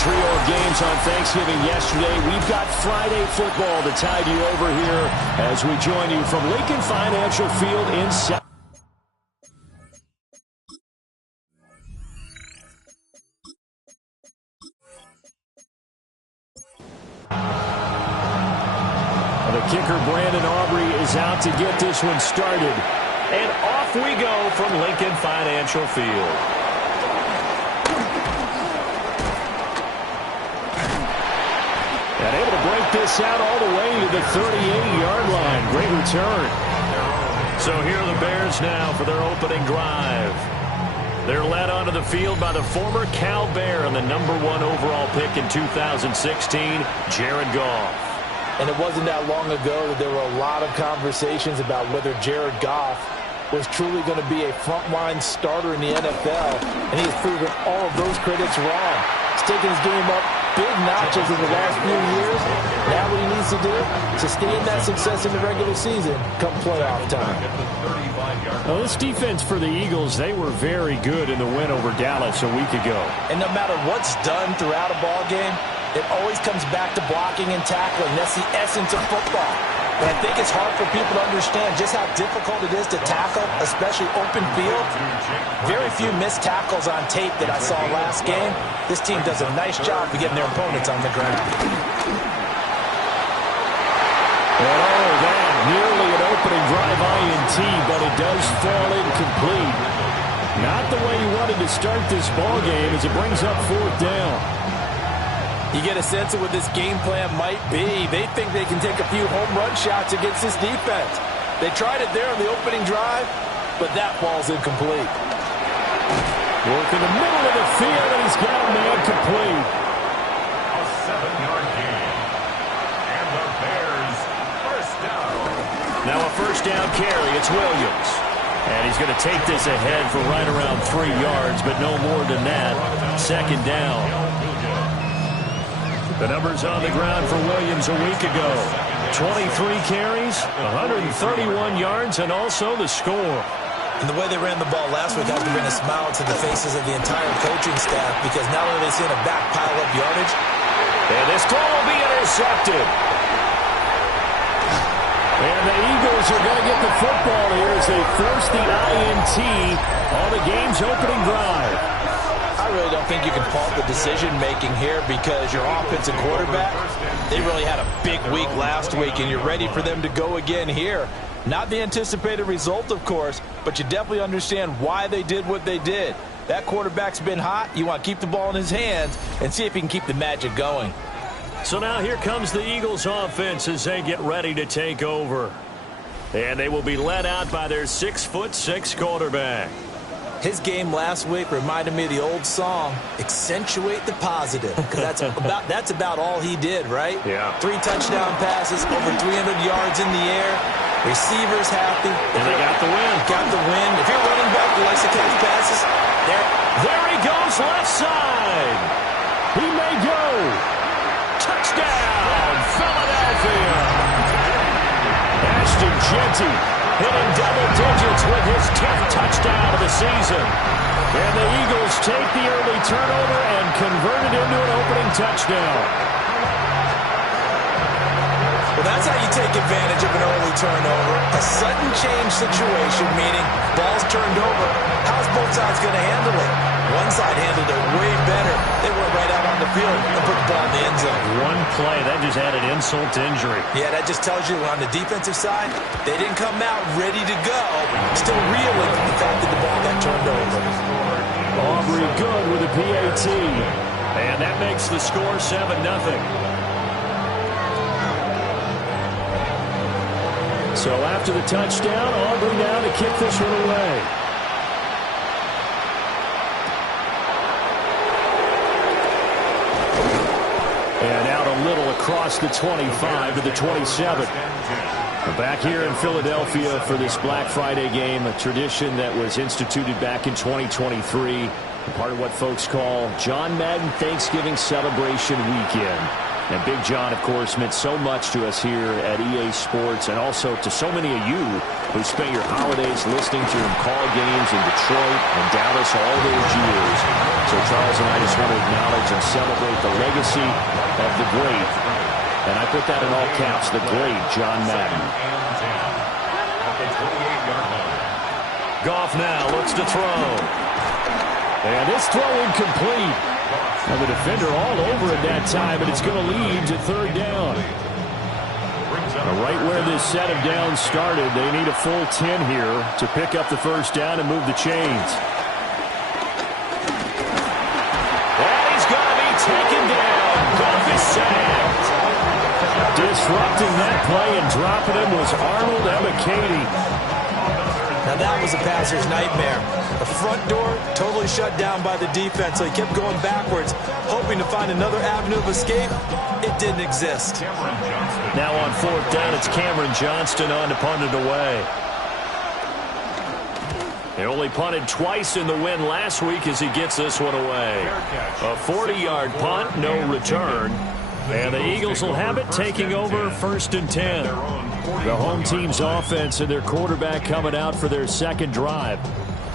trio of games on Thanksgiving yesterday. We've got Friday football to tide you over here as we join you from Lincoln Financial Field in South. The kicker, Brandon Aubrey, is out to get this one started. And off we go from Lincoln Financial Field. And able to break this out all the way to the 38-yard line. Great return. So here are the Bears now for their opening drive. They're led onto the field by the former Cal Bear and the #1 overall pick in 2016, Jared Goff. And it wasn't that long ago that there were a lot of conversations about whether Jared Goff was truly going to be a frontline starter in the NFL. And he's proven all of those critics wrong. He's taken his game up big notches in the last few years. Now what he needs to do, sustain that success in the regular season come playoff time. Well, this defense for the Eagles, they were very good in the win over Dallas a week ago. And no matter what's done throughout a ball game, it always comes back to blocking and tackling. That's the essence of football. And I think it's hard for people to understand just how difficult it is to tackle, especially open field. Very few missed tackles on tape that I saw last game. This team does a nice job of getting their opponents on the ground. Oh, that nearly an opening drive INT, but it does fall incomplete. Not the way you wanted to start this ball game as it brings up 4th down. You get a sense of what this game plan might be. They think they can take a few home run shots against this defense. They tried it there on the opening drive, but that ball's incomplete. Work in the middle of the field, and he's got a man complete. A 7-yard gain. And the Bears first down. Now a first down carry. It's Williams. And he's going to take this ahead for right around 3 yards, but no more than that. 2nd down. The numbers on the ground for Williams a week ago. 23 carries, 131 yards, and also the score. And the way they ran the ball last week has to bring a smile to the faces of the entire coaching staff because not only are they seeing a back pile up yardage. And this throw will be intercepted. And the Eagles are going to get the football here as they force the INT on the game's opening drive. I really don't think you can fault the decision-making here because your offensive quarterback, they really had a big week last week, and you're ready for them to go again here. Not the anticipated result, of course, but you definitely understand why they did what they did. That quarterback's been hot. You want to keep the ball in his hands and see if he can keep the magic going. So now here comes the Eagles offense as they get ready to take over. And they will be led out by their 6'6" quarterback. His game last week reminded me of the old song, Accentuate the Positive, because that's about all he did, right? Yeah. 3 touchdown passes, over 300 yards in the air, receivers happy. And they got the win. Got the win. If you're running back who likes to catch passes, there he goes left side. He may go. Touchdown, Philadelphia. Ashton Jeanty hitting double digits with his 10th touchdown of the season. And the Eagles take the early turnover and convert it into an opening touchdown. Well, that's how you take advantage of an early turnover. A sudden change situation, meaning ball's turned over. How's both sides going to handle it? One side handled it way better. They went right out on the field and put the ball in the end zone. One play, that just added insult to injury. Yeah, that just tells you on the defensive side, they didn't come out ready to go. Still reeling the fact that the ball got turned over. Aubrey good with a PAT. And that makes the score 7-0. So after the touchdown, Aubrey now to kick this one away. And out a little across the 25 to the 27. Back here in Philadelphia for this Black Friday game, a tradition that was instituted back in 2023. Part of what folks call John Madden Thanksgiving Celebration Weekend. And Big John, of course, meant so much to us here at EA Sports, and also to so many of you who spent your holidays listening to him call games in Detroit and Dallas all those years. So Charles and I just want to acknowledge and celebrate the legacy of the great, and I put that in all caps, the great John Madden. Goff now looks to throw. And this throw incomplete. And the defender all over it that time, and it's going to lead to third down. Right where this set of downs started, they need a full 10 here to pick up the first down and move the chains. And he's going to be taken down. Goff is sacked. Disrupting that play and dropping him was Arnold Ebiketie. Now that was a passer's nightmare. The front door totally shut down by the defense, so he kept going backwards, hoping to find another avenue of escape. It didn't exist. Now on fourth down, it's Cameron Johnston on to punt it away. He only punted twice in the win last week as he gets this one away. A 40-yard punt, no return. And the Eagles will have it, taking over first and 10. The home team's offense and their quarterback coming out for their second drive.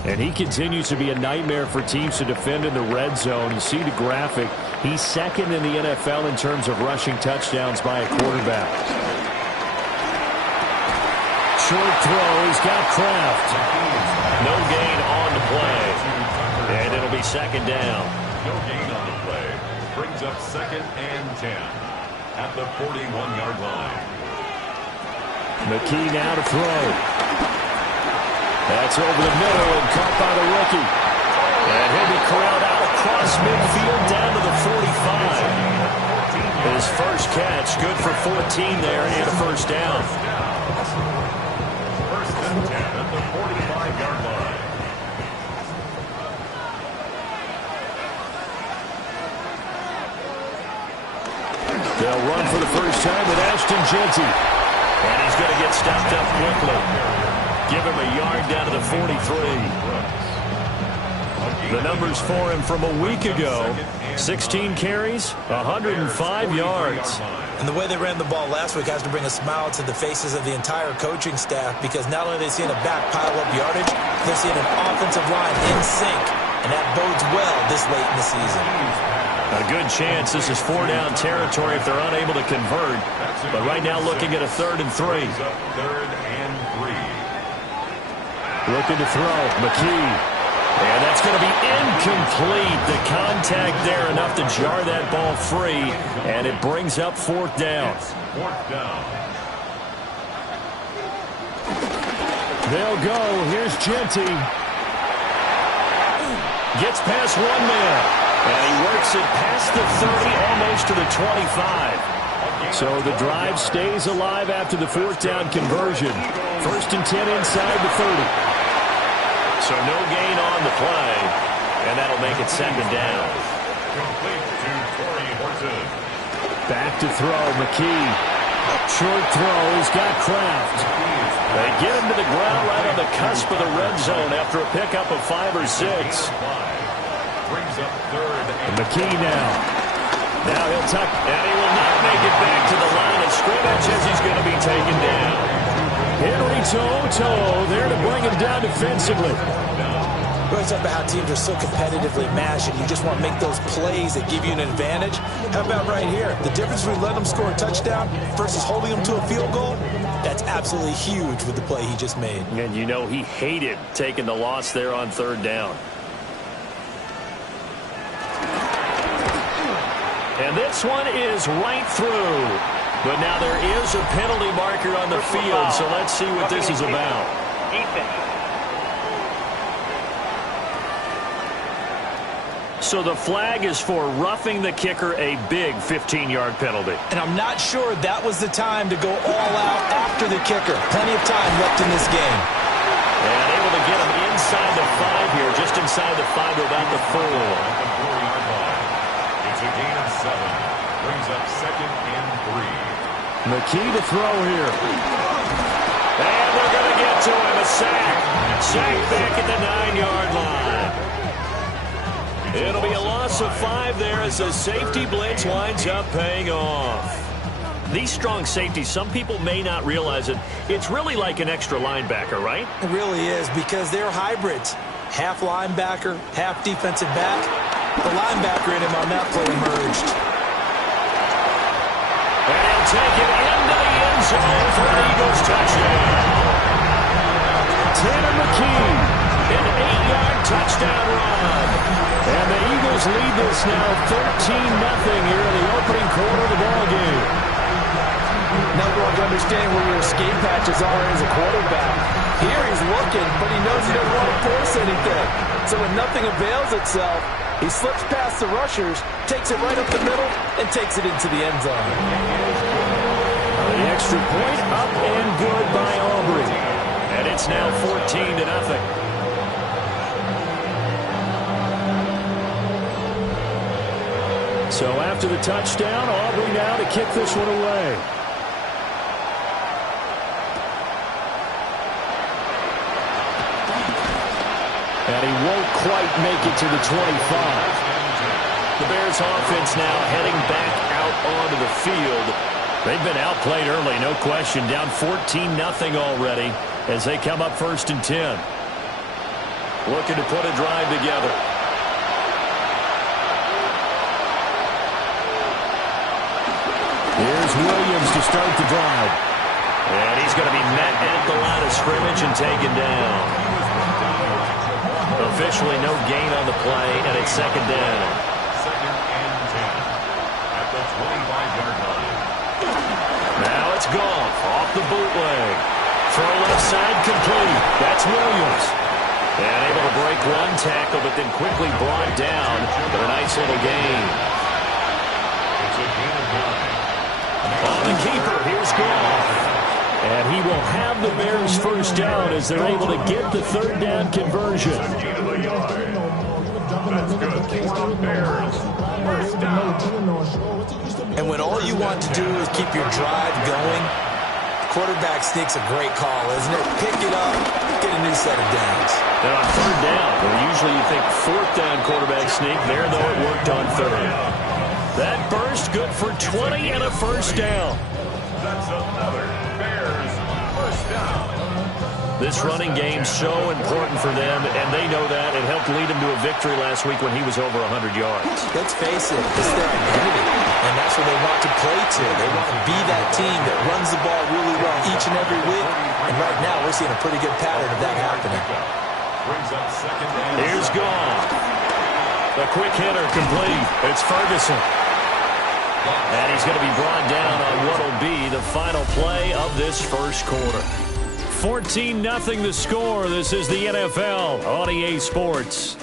And he continues to be a nightmare for teams to defend in the red zone. You see the graphic. He's second in the NFL in terms of rushing touchdowns by a quarterback. Short throw. He's got Kraft. No gain on the play. And it'll be second down. No gain on the play. Brings up second and 10 at the 41-yard line. McKee now to throw. That's over the middle and caught by the rookie. And he'll be corralled out across midfield down to the 45. His first catch, good for 14 there and a first down. First and 10 at the 45-yard line. They'll run for the first time with Ashton Jeanty. And he's going to get stepped up quickly. Give him a yard down to the 43. The numbers for him from a week ago. 16 carries, 105 yards. And the way they ran the ball last week has to bring a smile to the faces of the entire coaching staff, because not only are they seeing a back pile up yardage, they're seeing an offensive line in sync. And that bodes well this late in the season. A good chance this is four-down territory if they're unable to convert. But right now looking at a 3rd and 3. Third and 3. Looking to throw. McKee. And that's going to be incomplete. The contact there enough to jar that ball free. And it brings up 4th down. Fourth down. They'll go. Here's Jeanty. Gets past one man. And he works it past the 30, almost to the 25. So the drive stays alive after the 4th down conversion. First and 10 inside the 30. So no gain on the play, and that'll make it second down. Complete to Torrey Horton. Back to throw, McKee. Short throw, he's got Kraft. They get him to the ground right on the cusp of the red zone after a pickup of 5 or 6. Brings up third and McKee now. Now he'll tuck, and he will not make it back to the line of scrimmage as he's going to be taken down. Henry To'oTo'o there to bring him down defensively. Brings up how teams are so competitively matched, and you just want to make those plays that give you an advantage. How about right here? The difference between letting them score a touchdown versus holding them to a field goal, that's absolutely huge with the play he just made. And you know he hated taking the loss there on 3rd down. And this one is right through. But now there is a penalty marker on the field, so let's see what this is about. So the flag is for roughing the kicker, a big 15-yard penalty. And I'm not sure that was the time to go all out after the kicker. Plenty of time left in this game. And able to get him inside the 5 here, just inside the 5 to about the 4. It's a gain of 7. Brings up second and 3. McKee to throw here. And they're going to get to him. A sack. Sack back at the 9-yard line. It'll be a loss of 5 there as the safety blitz winds up paying off. These strong safeties, some people may not realize it. It's really like an extra linebacker, right? It really is, because they're hybrids. Half linebacker, half defensive back. The linebacker in him on that play emerged. And he'll take it into the end zone for an Eagles touchdown. Tanner McKee, an 8-yard touchdown run. And the Eagles lead this now 13-0 here in the opening quarter of the ballgame. Now we're going to understand where your escape patches are as a quarterback. Here he's looking, but he knows he doesn't want to force anything. So when nothing avails itself, he slips past the rushers, takes it right up the middle, and takes it into the end zone. The extra point up and good by Aubrey. And it's now 14-0. So after the touchdown, Aubrey now to kick this one away. And he won't quite make it to the 25. The Bears offense now heading back out onto the field. They've been outplayed early, no question. Down 14-0 already as they come up 1st and 10. Looking to put a drive together. Here's Williams to start the drive. And he's going to be met at the line of scrimmage and taken down. Officially no gain on the play, and it's 2nd down. 2nd and 10 at the 25-yard line. Now it's Goff off the bootleg. Throw left side complete. That's Williams. And able to break one tackle, but then quickly brought down. But a nice little gain. It's a gain of 9. On the keeper, here's Goff. And he will have the Bears first down as they're able to get the 3rd down conversion. That's good. Kingston Bears. First down. And when all you want to do is keep your drive going, the quarterback sneaks a great call, isn't it? Pick it up, get a new set of downs. And on 3rd down, well, usually you think 4th down quarterback sneak. There, though, it worked on 3rd. That burst good for 20 and a first down. That's another Bears first down. This running game's so important for them, and they know that. It helped lead him to a victory last week when he was over 100 yards. Let's face it, it's their identity, and that's what they want to play to. They want to be that team that runs the ball really well each and every week, and right now we're seeing a pretty good pattern of that happening. Brings up 2nd and Here's Goff. The quick hitter complete. It's Ferguson. And he's going to be brought down on what will be the final play of this first quarter. 14-0 the score. This is the NFL on EA Sports.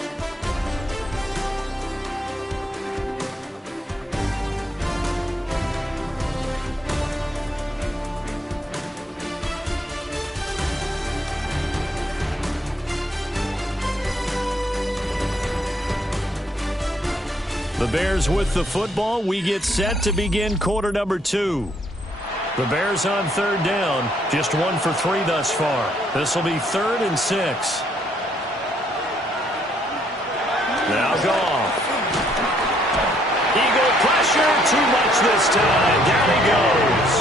The Bears with the football. We get set to begin quarter number 2. The Bears on 3rd down. Just 1 for 3 thus far. This will be 3rd and 6. Now Goff. Eagle pressure. Too much this time. Down he goes.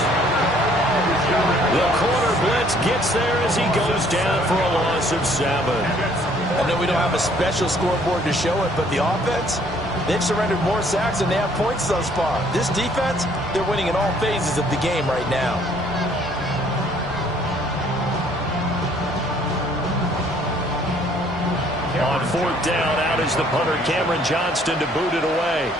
The corner blitz gets there as he goes down for a loss of 7. I know we don't have a special scoreboard to show it, but the offense, they've surrendered more sacks than they have points thus far. This defense, they're winning in all phases of the game right now. On 4th down, out is the punter, Cameron Johnston, to boot it away.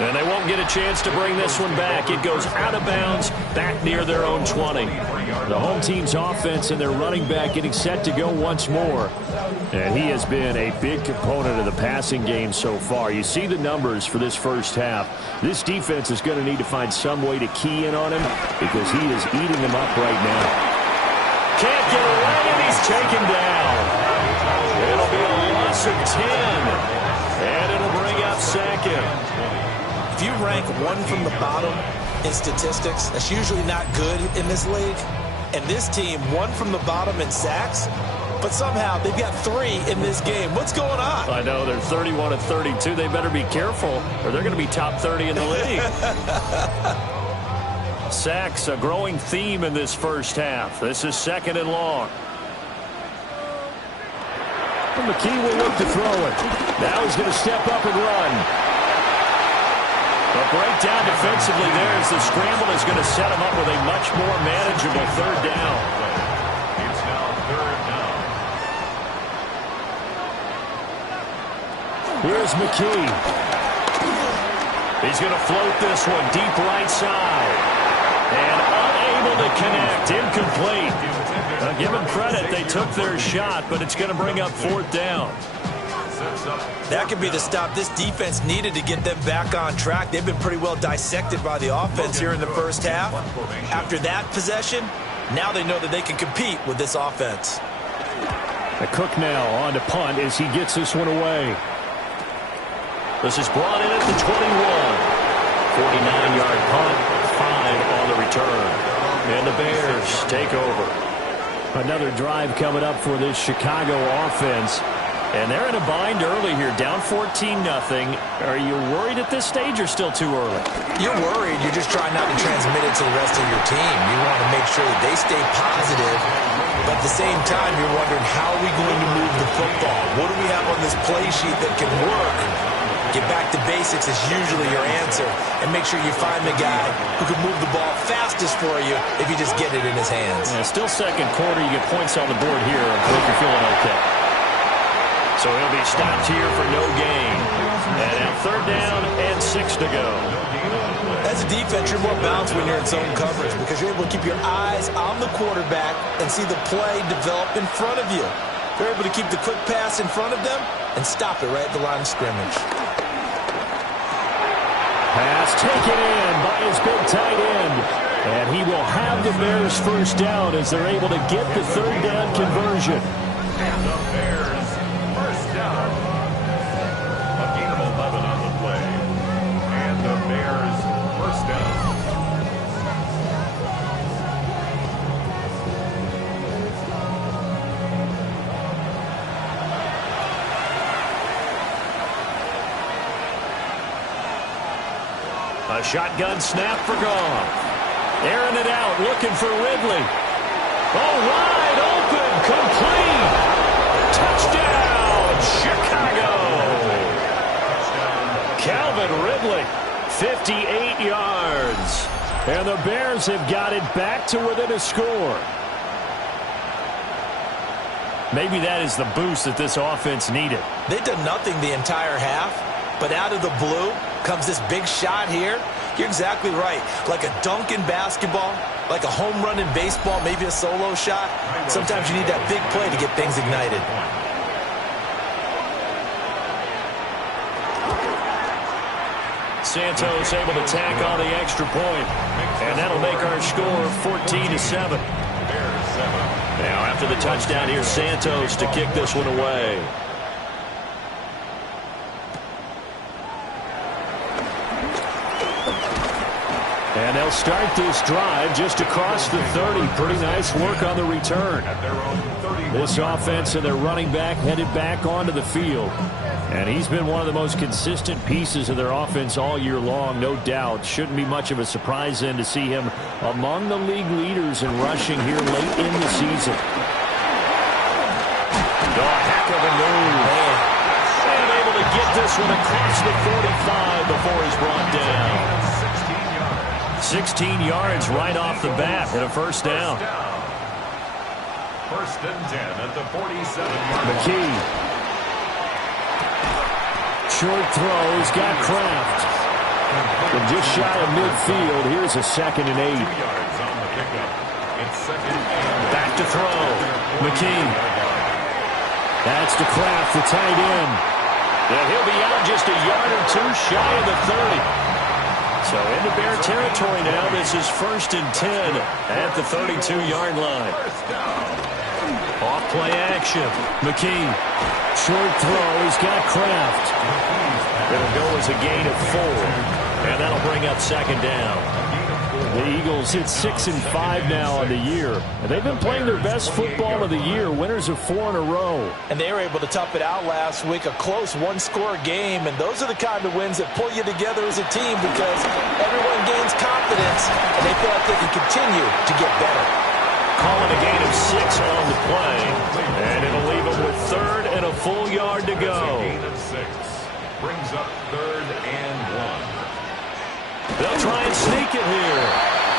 And they won't get a chance to bring this one back. It goes out of bounds, back near their own 20. The home team's offense and their running back getting set to go once more. And he has been a big component of the passing game so far. You see the numbers for this first half. This defense is going to need to find some way to key in on him because he is eating them up right now. Can't get away, and he's taken down. It'll be a loss of 10. And it'll bring up 2nd. If you rank 1 from the bottom in statistics, that's usually not good in this league. And this team, 1 from the bottom in sacks, but somehow they've got 3 in this game. What's going on? I know, they're 31-32. They better be careful, or they're going to be top 30 in the league. Sacks, a growing theme in this first half. This is 2nd and long. And McKee will look to throw it. Now he's going to step up and run. A breakdown defensively there as the scramble is going to set him up with a much more manageable 3rd down. It's now 3rd down. Here's McKee. He's going to float this one deep right side. And unable to connect. Incomplete. Give them credit. They took their shot, but it's going to bring up 4th down. That could be the stop this defense needed to get them back on track. They've been pretty well dissected by the offense here in the first half. After that possession, now they know that they can compete with this offense. Cook now on to punt as he gets this one away. This is brought in at the 21. 49-yard punt, 5 on the return. And the Bears take over. Another drive coming up for this Chicago offense. And they're in a bind early here, down 14-0. Are you worried at this stage or still too early? You're worried. You're just trying not to transmit it to the rest of your team. You want to make sure that they stay positive. But at the same time, you're wondering, how are we going to move the football? What do we have on this play sheet that can work? Get back to basics is usually your answer. And make sure you find the guy who can move the ball fastest for you if you just get it in his hands. Yeah, still 2nd quarter. You get points on the board here. I think you're feeling okay. So he'll be stopped here for no gain. And now 3rd down and 6 to go. As a defense, you're more balanced when you're in zone coverage because you're able to keep your eyes on the quarterback and see the play develop in front of you. They're able to keep the quick pass in front of them and stop it right at the line of scrimmage. Pass taken in by his big tight end. And he will have the Bears 1st down as they're able to get the 3rd down conversion. And the Bears 1st down. A gain of 11 on the play. And the Bears 1st down. A shotgun snap for Goff. Airing it out, looking for Ridley. Oh, wide open, complete. Touchdown, Chicago. Calvin Ridley, 58 yards. And the Bears have got it back to within a score. Maybe that is the boost that this offense needed. They've done nothing the entire half, but out of the blue comes this big shot here. You're exactly right. Like a dunk in basketball, like a home run in baseball, maybe a solo shot. Sometimes you need that big play to get things ignited. Santos able to tack on the extra point, and that'll make our score 14-7. Now after the touchdown, here's Santos to kick this one away. And they'll start this drive just across the 30. Pretty nice work on the return. This offense and their running back headed back onto the field. And he's been one of the most consistent pieces of their offense all year long, no doubt. Shouldn't be much of a surprise then to see him among the league leaders in rushing here late in the season. Oh, heck of a move. And able to get this one across the 45 before he's brought down. 16 yards right off the bat and a 1st down. 1st and 10 at the 47-yard line. McKee. Short throw. He's got Kraft. From just shy of midfield, here's a 2nd and 8. 2 yards on the pickup. It's 2nd and Back to throw. McKee. That's to Kraft, the tight end. And he'll be out just a yard or 2 shy of the 30. So into Bear territory now. This is 1st and 10 at the 32-yard line. Off play action. McKee. Short throw. He's got Kraft. It'll go as a gain of 4. And that'll bring up 2nd down. The Eagles hit 6-5 now on the year. And they've been playing their best football of the year. Winners of 4 in a row. And they were able to tough it out last week. A close one-score game. And those are the kind of wins that pull you together as a team because everyone gains confidence and they feel like they can continue to get better. Calling a gain of 6 on the play. And it'll leave them with 3rd and a full yard to go. Gain of 6. Brings up 3rd and 1. They'll try and sneak it here.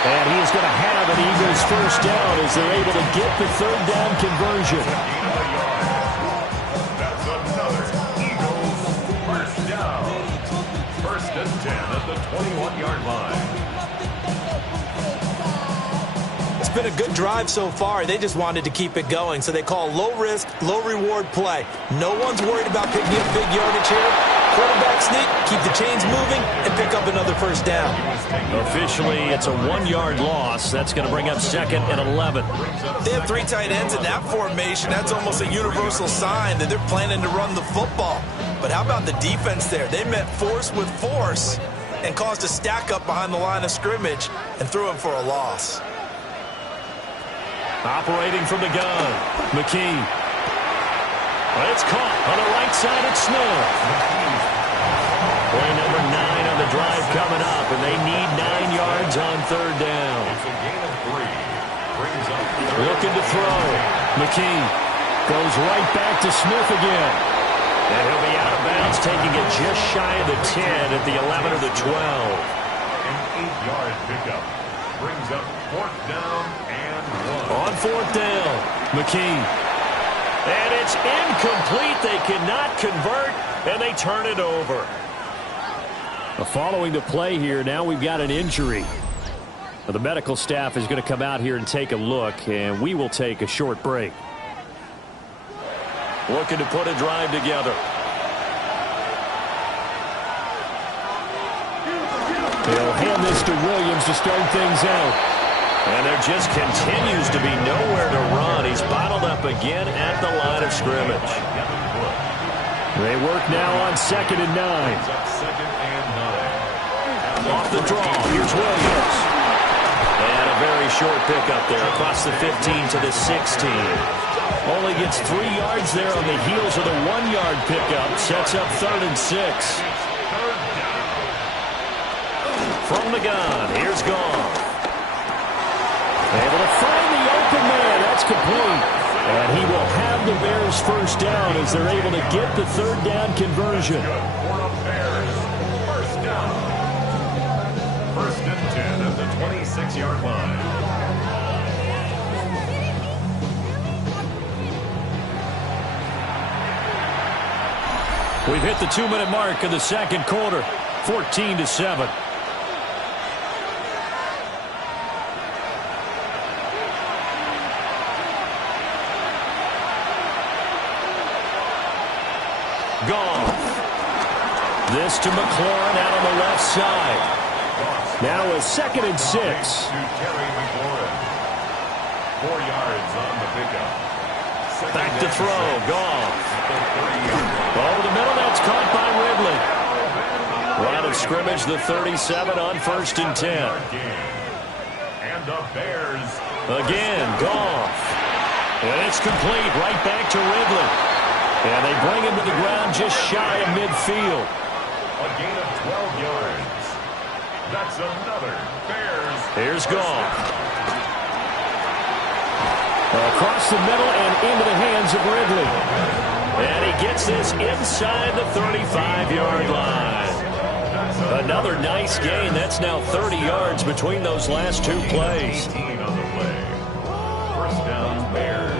And he is going to have an Eagles first down as they're able to get the 3rd down conversion. That's another Eagles first down. 1st and 10 at the 21-yard line. It's been a good drive so far. They just wanted to keep it going, so they call low-risk, low-reward play. No one's worried about picking up big yardage here. Quarterback sneak, keep the chains moving, and pick up another first down. Officially, it's a 1-yard loss. That's going to bring up 2nd and 11. They have 3 tight ends in that formation. That's almost a universal sign that they're planning to run the football. But how about the defense there? They met force with force and caused a stack up behind the line of scrimmage and threw him for a loss. Operating from the gun, McKee. It's caught on the right side at Smith. Play number 9 on the drive coming up, and they need 9 yards on 3rd down. It's a gain of 3. Brings up Looking to throw. McKee goes right back to Smith again. And he'll be out of bounds, taking it just shy of the 10 at the 11 or the 12. an 8-yard pickup. Brings up 4th down and 1. On 4th down, McKee. And it's incomplete. They cannot convert, and they turn it over. Following the play here, now we've got an injury. The medical staff is going to come out here and take a look, and we will take a short break. Looking to put a drive together. They'll hand this to Williams to start things out. And there just continues to be nowhere to run. He's bottled up again at the line of scrimmage. They work now on 2nd and 9. Off the draw, here's Williams. And a very short pickup there across the 15 to the 16. Only gets 3 yards there on the heels of the 1-yard pickup. Sets up 3rd and 6. From the gun, here's Goff. Able to find the open man. That's complete. And he will have the Bears first down as they're able to get the 3rd down conversion. First down. 1st and 10 at the 26-yard line. We've hit the 2-minute mark in the 2nd quarter. 14-7. Goff. This to McLaurin out on the left side. Now a 2nd and 6. To Terry McLaurin. 4 yards on the pickup. Back to throw. Goff. Over the middle. That's caught by Ridley. Line of scrimmage, the 37 on 1st and 10. And the Bears. Again, Goff. And it's complete. Right back to Ridley. And they bring him to the ground just shy of midfield. A gain of 12 yards. That's another Bears. Here's Goff. Across the middle and into the hands of Ridley. And he gets this inside the 35-yard line. Another nice gain. That's now 30 yards between those last 2 plays. 18 on the play. First down, Bears.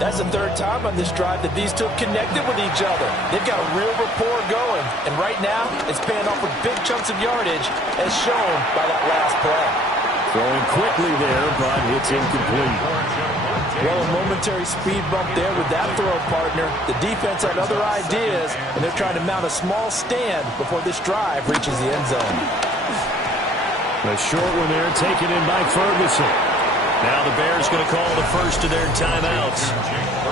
That's the 3rd time on this drive that these two have connected with each other. They've got a real rapport going. And right now, it's paying off with big chunks of yardage, as shown by that last play. Throwing quickly there, but it's incomplete. Well, a momentary speed bump there with that throw partner. The defense had other ideas, and they're trying to mount a small stand before this drive reaches the end zone. A short one there, taken in by Ferguson. Now the Bears going to call the first of their timeouts,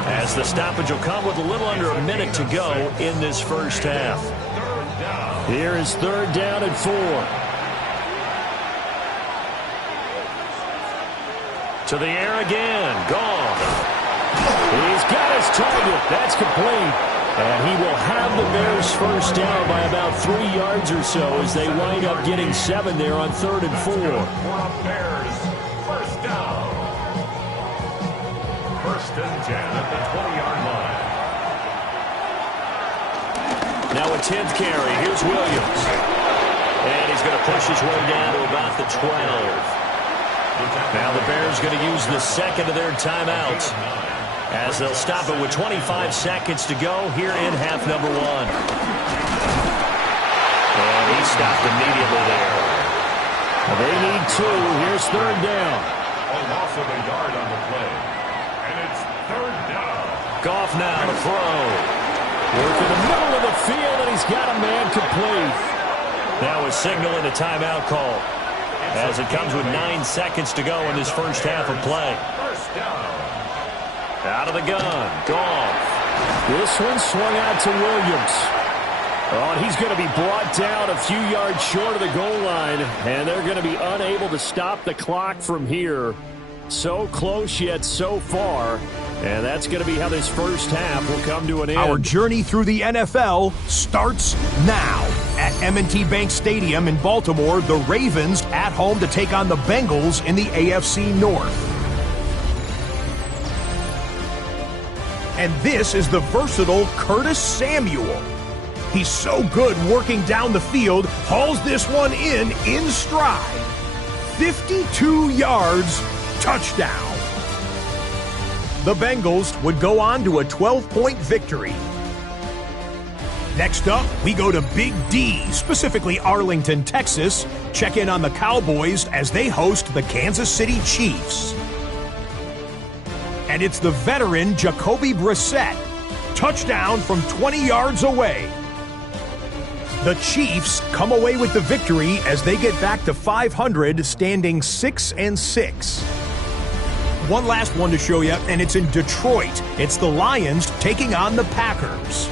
as the stoppage will come with a little under a minute to go in this first half. down. Here is 3rd down and 4. To the air again. Gone. He's got his target. That's complete. And he will have the Bears first down by about 3 yards or so as they wind up getting 7 there on 3rd and 4. For the Bears, first down. 1st and 10 at the 20-yard line. Now a 10th carry. Here's Williams. And he's going to push his way down to about the 12. Now the Bears going to use the second of their timeouts as they'll stop it with 25 seconds to go here in half number 1. And he stopped immediately there. They need 2. Here's 3rd down. A loss of a yard on the play. And it's 3rd down. Goff now to throw. Work in the middle of the field, and he's got a man complete. Now a signal and a timeout call as it comes with 9 seconds to go in this first half of play. First down. Out of the gun, Goff. This one swung out to Williams. Oh, and he's going to be brought down a few yards short of the goal line, and they're going to be unable to stop the clock from here. So close yet so far, and that's going to be how this first half will come to an end. Our journey through the NFL starts now. At M&T Bank Stadium in Baltimore, the Ravens at home to take on the Bengals in the AFC North. And this is the versatile Curtis Samuel. He's so good working down the field, hauls this one in stride. 52 yards, touchdown. The Bengals would go on to a 12-point victory. Next up, we go to Big D, specifically Arlington, Texas. Check in on the Cowboys as they host the Kansas City Chiefs. And it's the veteran Jacoby Brissett. Touchdown from 20 yards away. The Chiefs come away with the victory as they get back to 500, standing 6-6. One last one to show you, and it's in Detroit. It's the Lions taking on the Packers.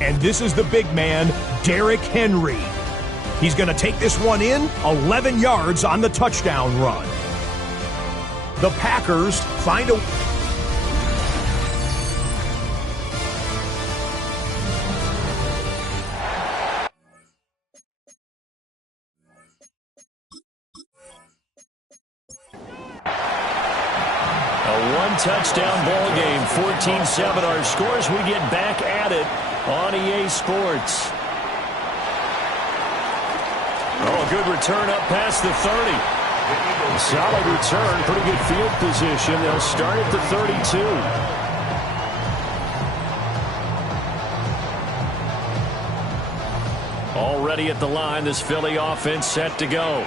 And this is the big man, Derrick Henry. He's going to take this one in, 11 yards on the touchdown run. The Packers find a... Touchdown ball game, 14-7 our scores. We get back at it on EA Sports. Oh, a good return up past the 30. A solid return, pretty good field position. They'll start at the 32. Already at the line, this Philly offense set to go.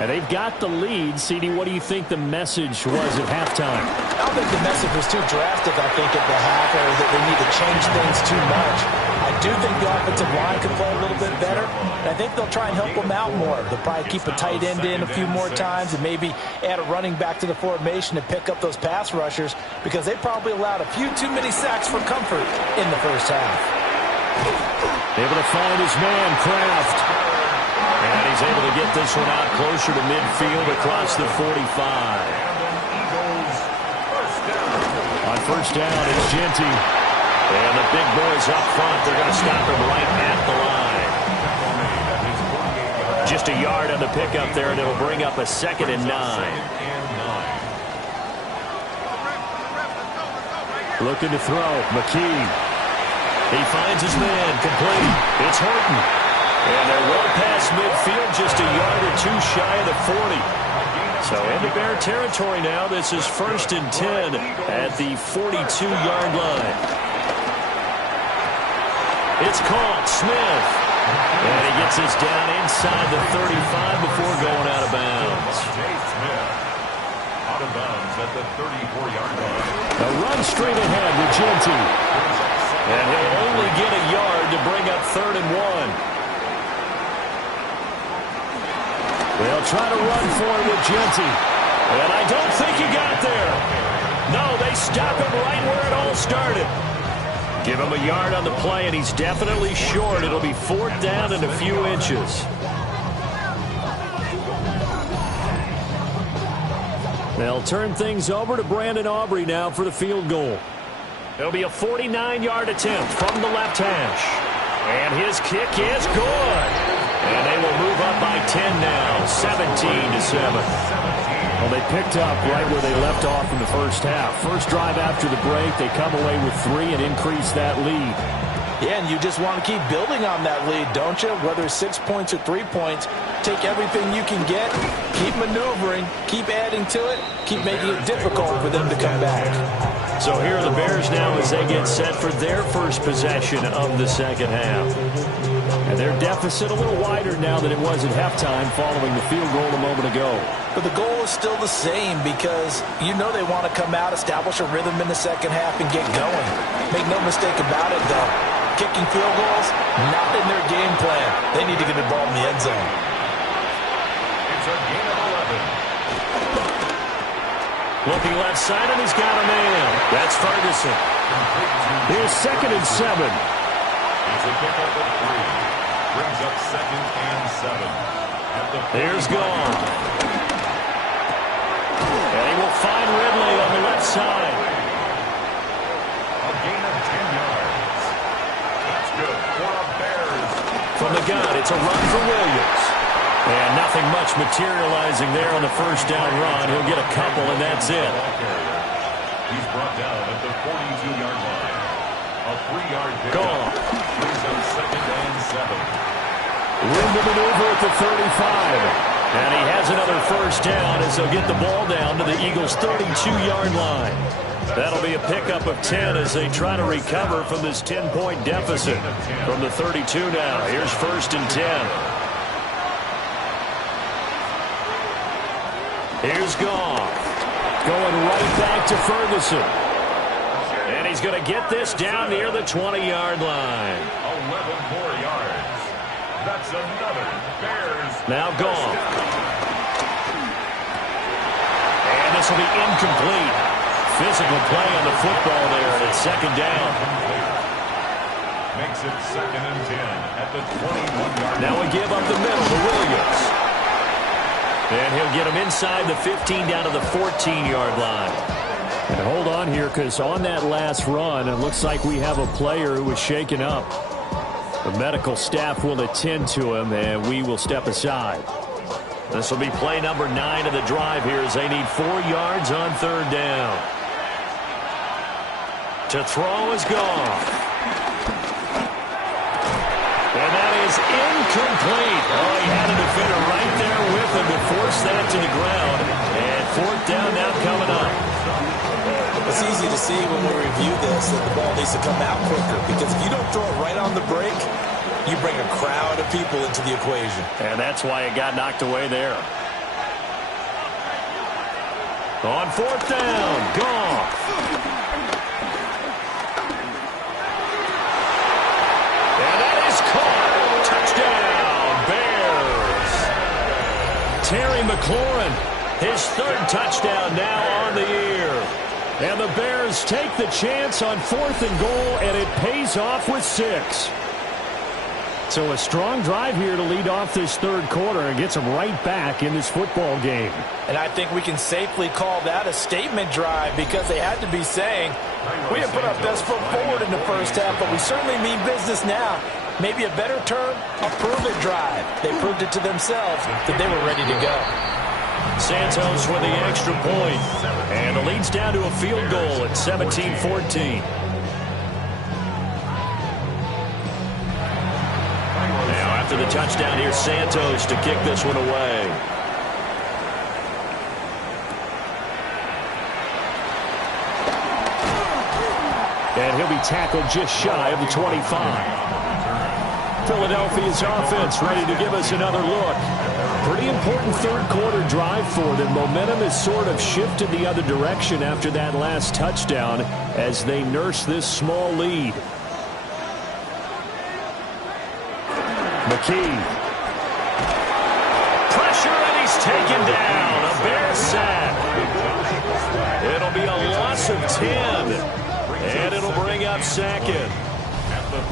And they've got the lead. CD, what do you think the message was at halftime? I don't think the message was too drastic, I think, at the half, or that they need to change things too much. I do think the offensive line could play a little bit better. And I think they'll try and help them out more. They'll probably keep a tight end in a few more times and maybe add a running back to the formation to pick up those pass rushers, because they probably allowed a few too many sacks for comfort in the first half. Able to find his man, Kraft. And he's able to get this one out closer to midfield across the 45. On first down, it's Genty. And the big boys up front, they're going to stop him right at the line. Just a yard on the pickup there, and it'll bring up a 2nd and 9. Looking to throw, McKee. He finds his man, complete. It's Horton. And they're well past midfield, just a yard or two shy of the 40. So into Bear territory now. This is 1st and 10 at the 42-yard line. It's caught, Smith. And he gets us down inside the 35 before going out of bounds. Out of bounds at the 34-yard line. A run straight ahead with Genty. And he'll only get a yard to bring up 3rd and 1. They'll try to run for it with Genty. And I don't think he got there. No, they stop him right where it all started. Give him a yard on the play, and he's definitely short. It'll be 4th down and a few inches. They'll turn things over to Brandon Aubrey now for the field goal. It'll be a 49-yard attempt from the left hash. And his kick is good. And they will move up by 10 now, 17-7. Well, they picked up right where they left off in the first half. First drive after the break, they come away with 3 and increase that lead. Yeah, and you just want to keep building on that lead, don't you? Whether it's 6 points or 3 points, take everything you can get, keep maneuvering, keep adding to it, keep making it difficult for them to come back. So here are the Bears now as they get set for their first possession of the second half. And their deficit a little wider now than it was at halftime following the field goal a moment ago. But the goal is still the same because you know they want to come out, establish a rhythm in the second half, and get going. Make no mistake about it, though. Kicking field goals, not in their game plan. They need to get the ball in the end zone. It's a gain of 11. Looking left side, and he's got a man. That's Ferguson. Here's 2nd and 7. It's a pickup of 3. Brings up 2nd and 7. Here's Gone. And he will find Ridley on the left side. A gain of 10 yards. That's good for the Bears. From the gun, it's a run for Williams. And nothing much materializing there on the first down run. He'll get a couple, and that's it. He's brought down at the 42-yard line. A 3-yard pickup. Gone. Brings up 2nd and 7. Room to maneuver at the 35. And he has another first down as they'll get the ball down to the Eagles' 32-yard line. That'll be a pickup of 10 as they try to recover from this 10-point deficit. From the 32 now, here's 1st and 10. Here's Goff. Going right back to Ferguson. And he's going to get this down near the 20-yard line. 11 more yards. That's another Bears. Now Goff. And this will be incomplete. Physical play on the football there, and it's 2nd down. Makes it 2nd and 10 at the 21-yard line. Now we give up the middle to Williams. And he'll get him inside the 15 down to the 14-yard line. And hold on here, because on that last run, it looks like we have a player who was shaken up. The medical staff will attend to him, and we will step aside. This will be play number 9 of the drive here as they need 4 yards on 3rd down. To throw is Goff. And that is incomplete. Oh, he had a defender right there with him to force that to the ground. And 4th down now coming up. It's easy to see when we review this that the ball needs to come out quicker because if you don't throw it right on the break, you bring a crowd of people into the equation. And that's why it got knocked away there. On 4th down, Goff. And that is caught. Touchdown, Bears. Terry McLaurin, his 3rd touchdown now on the year. And the Bears take the chance on 4th and goal, and it pays off with 6. So a strong drive here to lead off this 3rd quarter and gets them right back in this football game. And I think we can safely call that a statement drive because they had to be saying, we have put our best foot forward in the first half, but we certainly mean business now. Maybe a better term, a prove-it drive. They proved it to themselves that they were ready to go. Santos with the extra point. And the lead's down to a field goal at 17-14. Now after the touchdown, here's Santos to kick this one away. And he'll be tackled just shy of the 25. Philadelphia's offense ready to give us another look. Pretty important 3rd quarter drive for them. Momentum has sort of shifted the other direction after that last touchdown as they nurse this small lead. McKee. Pressure, and he's taken down. A Bear sack. It'll be a loss of 10. And it'll bring up second.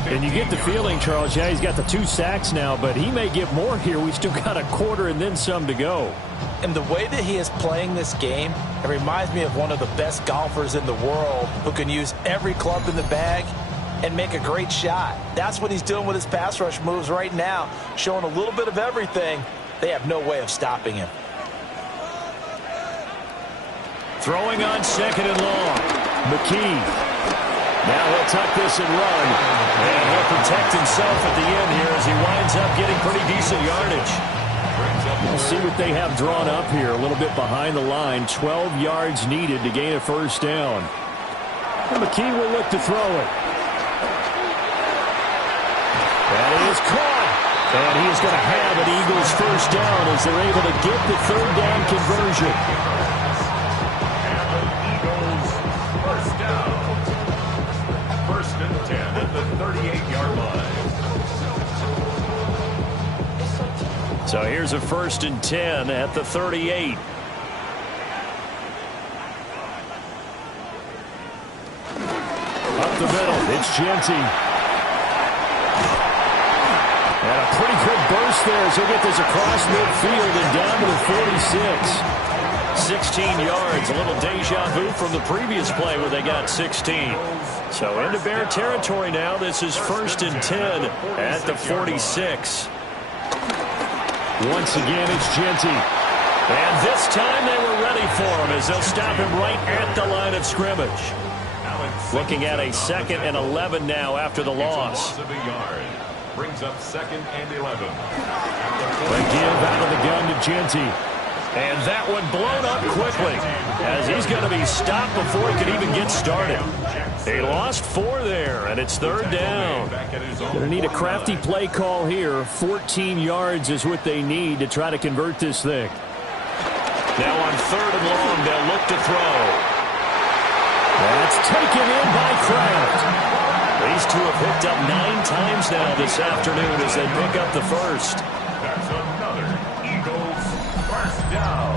And you get the feeling, Charles, yeah, he's got the 2 sacks now, but he may get more here. We've still got a quarter and then some to go. And the way that he is playing this game, it reminds me of one of the best golfers in the world who can use every club in the bag and make a great shot. That's what he's doing with his pass rush moves right now, showing a little bit of everything. They have no way of stopping him. Throwing on second and long. McKee. Now he'll tuck this and run. And he'll protect himself at the end here as he winds up getting pretty decent yardage. We'll see what they have drawn up here. A little bit behind the line. 12 yards needed to gain a first down. And McKee will look to throw it. That is caught. And he is going to have an Eagles first down as they're able to get the third down conversion. And the Eagles first down. First and 10 at the 38-yard line. So here's a first and 10 at the 38. Up the middle, it's Genty. And a pretty good burst there as he'll get this across midfield and down to the 46. 16 yards, a little deja vu from the previous play where they got 16. So into Bear territory now. This is first and 10 at the 46. Once again, it's Genty. And this time they were ready for him as they'll stop him right at the line of scrimmage. Looking at a second and 11 now after the loss. Of a yard. Brings up second and 11. They give out of the gun to Genty. And that one blown up quickly as he's going to be stopped before he could even get started. They lost 4 there, and it's third down. Going to need a crafty play call here. 14 yards is what they need to try to convert this thing. Now on third and long, they'll look to throw. That's taken in by Kraft. These two have picked up 9 times now this afternoon as they pick up the first. That's another Eagles first down.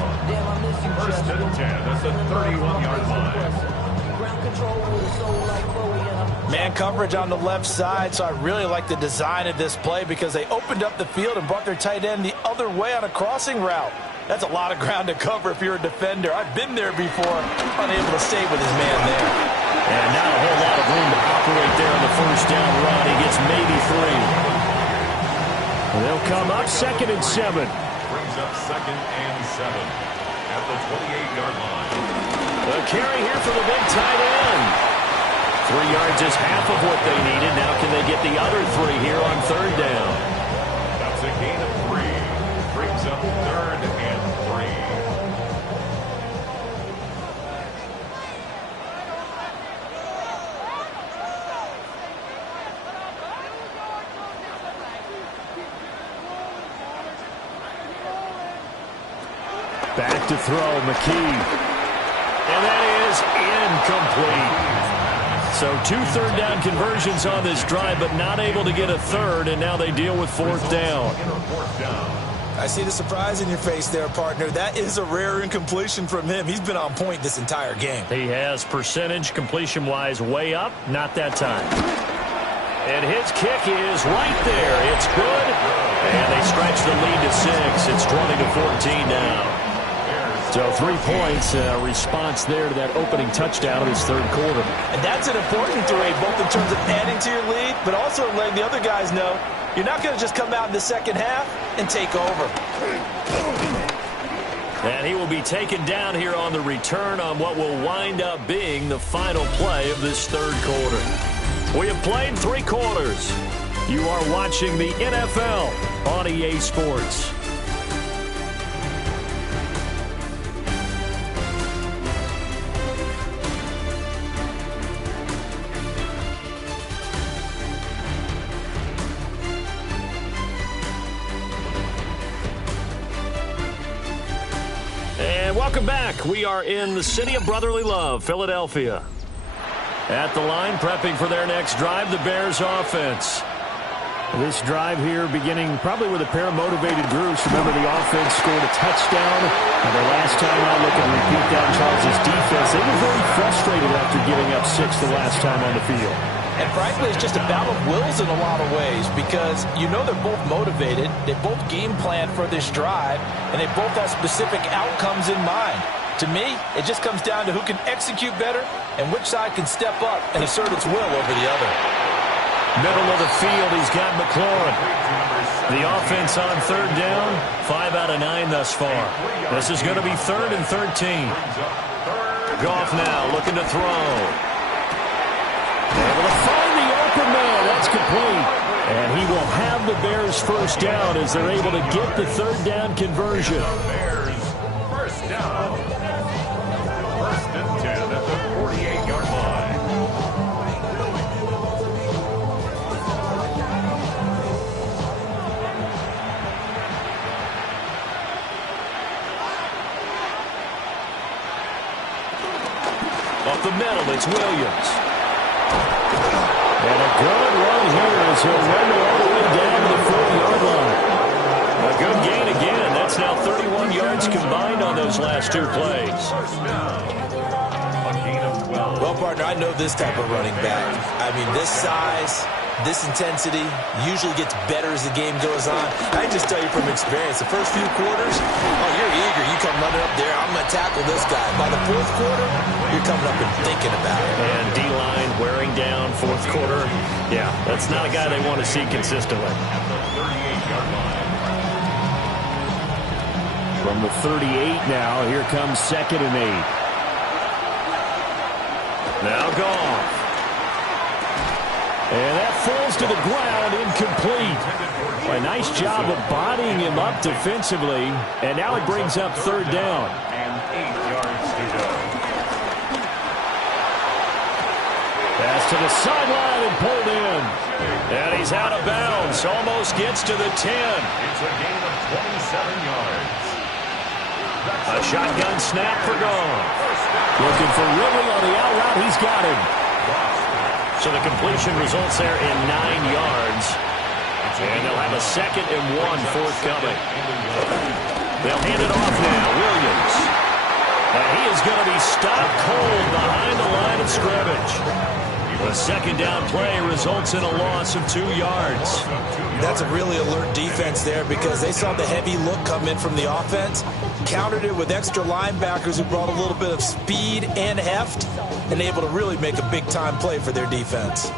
First and 10. That's a 31-yard line. Man coverage on the left side, so I really like the design of this play because they opened up the field and brought their tight end the other way on a crossing route. That's a lot of ground to cover if you're a defender. I've been there before, unable to stay with his man there. And not a whole lot of room to operate there on the first down run. He gets maybe 3. And they'll come up second and 7. Brings up second and 7 at the 28-yard line. The carry here for the big tight end. 3 yards is half of what they needed. Now can they get the other 3 here on third down? That's a gain of 3. Brings up third and 3. Back to throw, McKee. And that is incomplete. So 2 third down conversions on this drive, but not able to get a third, and now they deal with fourth down. I see the surprise in your face there, partner. That is a rare incompletion from him. He's been on point this entire game. He has percentage completion-wise way up, not that time. And his kick is right there. It's good. And they stretch the lead to 6. It's 20-14 now. So 3 points, response there to that opening touchdown of his third quarter. And that's an important 3, both in terms of adding to your lead, but also letting the other guys know you're not going to just come out in the second half and take over. And he will be taken down here on the return on what will wind up being the final play of this third quarter. We have played 3 quarters. You are watching the NFL on EA Sports. Welcome back. We are in the city of brotherly love, Philadelphia. At the line, prepping for their next drive, the Bears offense. This drive here beginning probably with a pair of motivated groups. Remember, the offense scored a touchdown. And the last time I look and repeat that, Charles' defense, they were very frustrated after giving up 6 the last time on the field. And frankly, it's just a battle of wills in a lot of ways because you know they're both motivated. They both game plan for this drive, and they both have specific outcomes in mind. To me, it just comes down to who can execute better and which side can step up and assert its will over the other. Middle of the field, he's got McLaurin. The offense on third down, 5 out of 9 thus far. This is going to be 3rd and 13. Goff now looking to throw. Able to find the open man. That's complete. And he will have the Bears first down as they're able to get the third down conversion. Bears first down. 1st and 10 at the 48-yard line. Up the middle, it's Williams. And a good run here as he'll run all the way down to the 40-yard line. A good gain again. That's now 31 yards combined on those last 2 plays. Well, partner, I know this type of running back. I mean, this size, this intensity usually gets better as the game goes on. I can just tell you from experience, the first few quarters, oh, you're eager. You come running up there, I'm going to tackle this guy. By the 4th quarter, you're coming up and thinking about it. And D-line wearing down 4th quarter. Yeah, that's not a guy they want to see consistently. From the 38 now, here comes 2nd and 8. Now Goff. And that falls to the ground, incomplete. A nice job of bodying him up defensively. And now it brings up 3rd down. And 8 yards to go. Pass to the sideline and pulled in. And he's out of bounds. Almost gets to the 10. It's a gain of 27 yards. A shotgun snap for Goff. Looking for Ridley on the out route. He's got him. So the completion results there in 9 yards. And they'll have a 2nd and 1 forthcoming. They'll hand it off now. Williams. And he is going to be stopped cold behind the line of scrimmage. The 2nd down play results in a loss of 2 yards. That's a really alert defense there because they saw the heavy look come in from the offense, countered it with extra linebackers who brought a little bit of speed and heft, and able to really make a big-time play for their defense.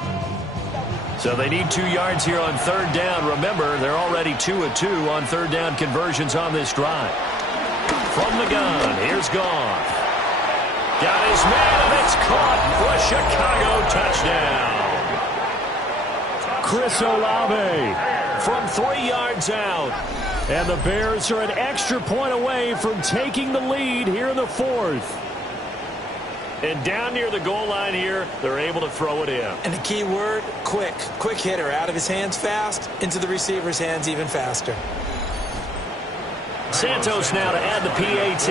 So they need 2 yards here on 3rd down. Remember, they're already 2 of 2 on 3rd down conversions on this drive. From the gun, here's Goff. Got his man, and it's caught for a Chicago touchdown. Chris Olave from 3 yards out. And the Bears are an extra point away from taking the lead here in the 4th. And down near the goal line here, they're able to throw it in. And the key word, quick. Quick hitter. Out of his hands fast, into the receiver's hands even faster. Santos now to add the PAT.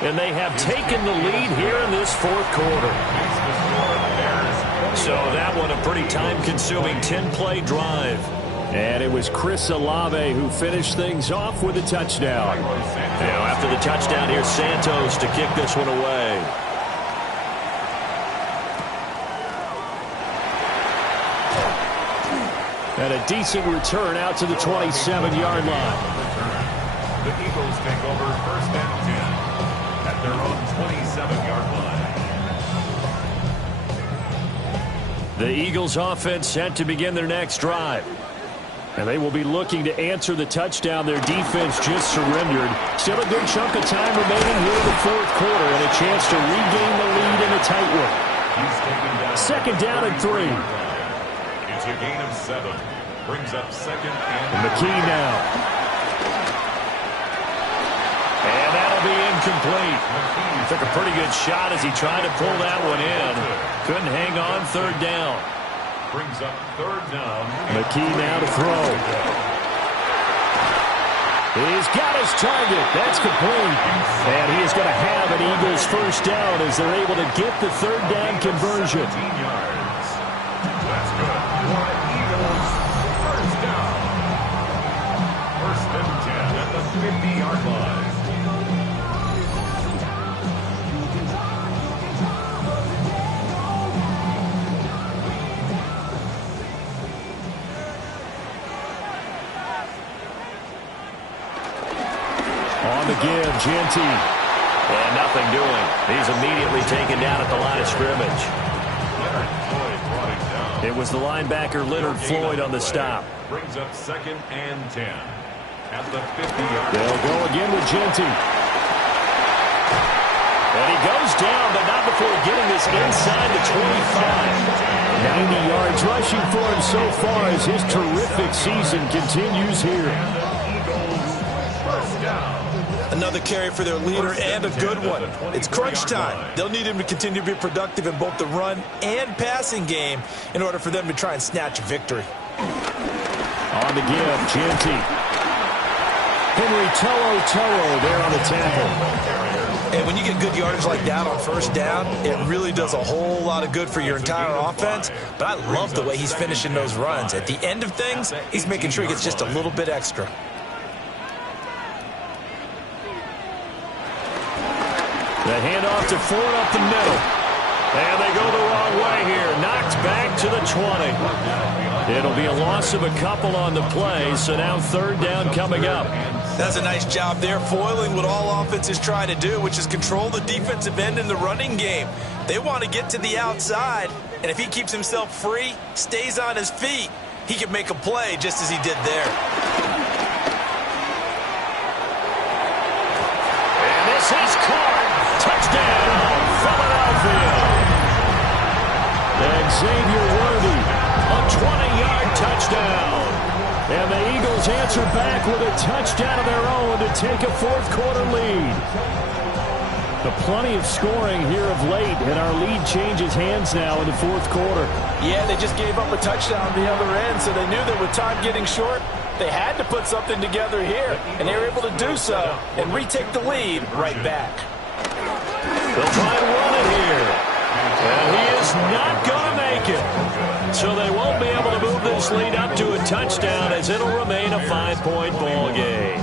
And they have taken the lead here in this 4th quarter. So that one a pretty time-consuming 10-play drive. And it was Chris Olave who finished things off with a touchdown. Now after the touchdown, here's Santos to kick this one away. And a decent return out to the 27-yard line. The Eagles take over 1st and 10 at their own 27-yard line. The Eagles offense set to begin their next drive. And they will be looking to answer the touchdown their defense just surrendered. Still a good chunk of time remaining here in the 4th quarter and a chance to regain the lead in a tight one. 2nd down and 3. It's a gain of 7. Brings up 2nd and McKee now. And that'll be incomplete. Took a pretty good shot as he tried to pull that one in. Couldn't hang on 3rd down. Brings up 3rd down. McKee now to throw. He's got his target. That's complete. And he is going to have an Eagles first down as they're able to get the third down conversion. 15 yards. That's good. For Eagles first down. First and 10 at the 50-yard line. On the give, Jeanty. And nothing doing. He's immediately taken down at the line of scrimmage. Leonard Floyd brought him down. It was the linebacker Leonard Floyd on the stop. Brings up second and 10 at the 50-yard line. They'll go again with Jeanty. And he goes down, but not before getting this inside the 25. 90 yards rushing for him so far as his terrific season continues here. Another carry for their leader and a good one. It's crunch time. They'll need him to continue to be productive in both the run and passing game in order for them to try and snatch a victory. On the give, Jeanty. Henry Toro there on the tackle. And when you get good yardage like that on first down, it really does a whole lot of good for your entire offense. But I love the way he's finishing those runs. At the end of things, he's making sure he gets just a little bit extra. The handoff to Ford up the middle. And they go the wrong way here. Knocked back to the 20. It'll be a loss of a couple on the play, so now third down coming up. That's a nice job there, foiling what all offenses try to do, which is control the defensive end in the running game. They want to get to the outside, and if he keeps himself free, stays on his feet, he can make a play just as he did there. And this is caught. Touchdown, Philadelphia. And Xavier Worthy, a 20-yard touchdown. And the Eagles answer back with a touchdown of their own to take a fourth-quarter lead. But plenty of scoring here of late, and our lead changes hands now in the fourth quarter. Yeah, they just gave up a touchdown on the other end, so they knew that with time getting short, they had to put something together here, and they were able to do so and retake the lead right back. They'll try and run it here. And he is not going to make it. So they won't be able to move this lead up to a touchdown as it'll remain a 5-point ball game.